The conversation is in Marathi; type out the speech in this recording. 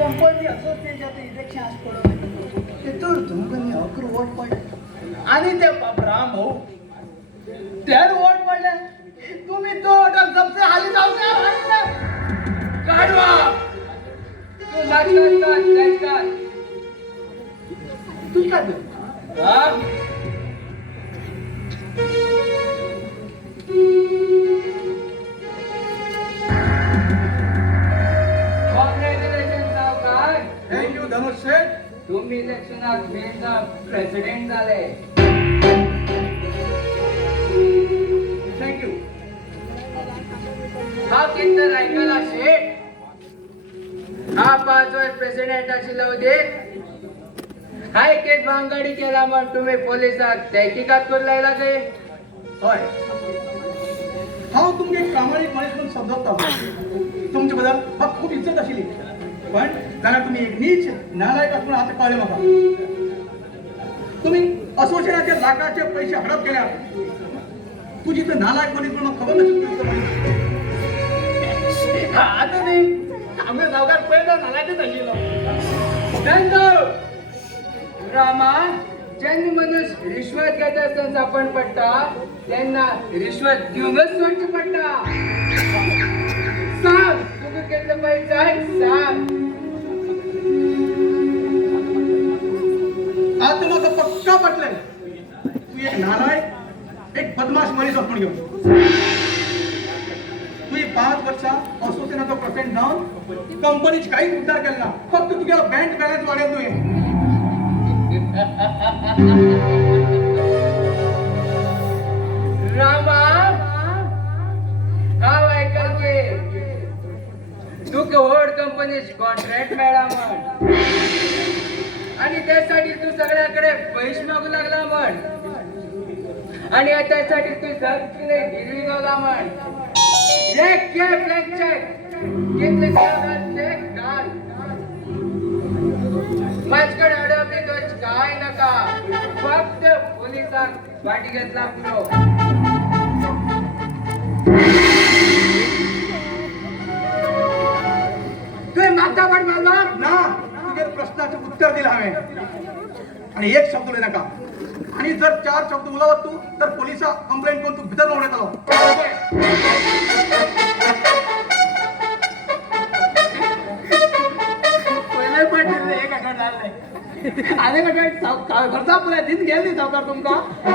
कंपनी असोसिएशनचं इलेक्शन आज पडलं तिथून तुमकनी अकरू वोट पडले आणि ते राम भाऊ त्यावर वोट पडले तुम्ही तो वोटर सबसे हाली जाऊ काढवा तू नाटकात तू काय थँक यू धनुष शेठ तुम्ही इलेक्शनात प्रेसिडेंट झाले थँक्यू हा किंतर ऐकायला शेठ हा 5 वर्ष प्रेसिडेंट आशिल्लो उदेक हाय केस भांगडी केला म्हण तुम्ही पोलिसाक तहकीकात करू लायला काय हय हांव तुमगे प्रामाणीक मनीस म्हणून समजता तुमचे बद्दल म्हाका खूप इज्जत आशिल्ली पण जाल्यार तुम्ही एक नीच नालायक आसून आतां कळ्ळें म्हाका तुम्ही असोसिएशनाचे लाखाचे पैसे हडप केल्या तू जिथे नालायक मनीस म्हणून म्हाका खबर नाशिल्ली आता न्ही आमगे गांवकार पयलो नालायकच आशिल्लो रामा जेन्ना मनुष्य रिश्वत घेता आसतना सापण पडटा तेन्ना रिश्वत दिवंकच सोडचें पडटा सांग तुका कितले पयस जाय सांग आता म्हाका पक्का पटलें तू एक नालायक एक बदमाश मनीस आसून घेवन तुवें 5 वर्सां असोसिएशनाचो प्रेसिडेंट जावन कंपनीची कांयच उद्धार केलो ना फक्त तुगेलो बँक बॅलन्स वाडयलो तुवें रामा हांव आयकल की तुका व्हड कंपनीच कॉन्ट्रॅक्ट मेळ्ळा म्हण आणि त्यासाठी तू सगळ्याकडे पयशे मागू लागला म्हण आणि त्यासाठी तू सगळे गिरवी गावला म्हण एक ब्लँक चेक कितले ते घाल माझ्याकडे अडवणे दोच काय नका फक्त पोलिसांक वाटी घेतला पुरो तुवें म्हाका पण मारला ना तुगे प्रश्नाचे उत्तर दिलं हांवें आणि एक शब्द उलय नाका आणि जर 4 शब्द उलवत तू तर पोलिसा कंप्लेंट करून तू भितर लावून येतलो पहिले पाटील एक आठवड जाल्ले आनी घरचा पुऱ्या दीन गेली सावकार तुमका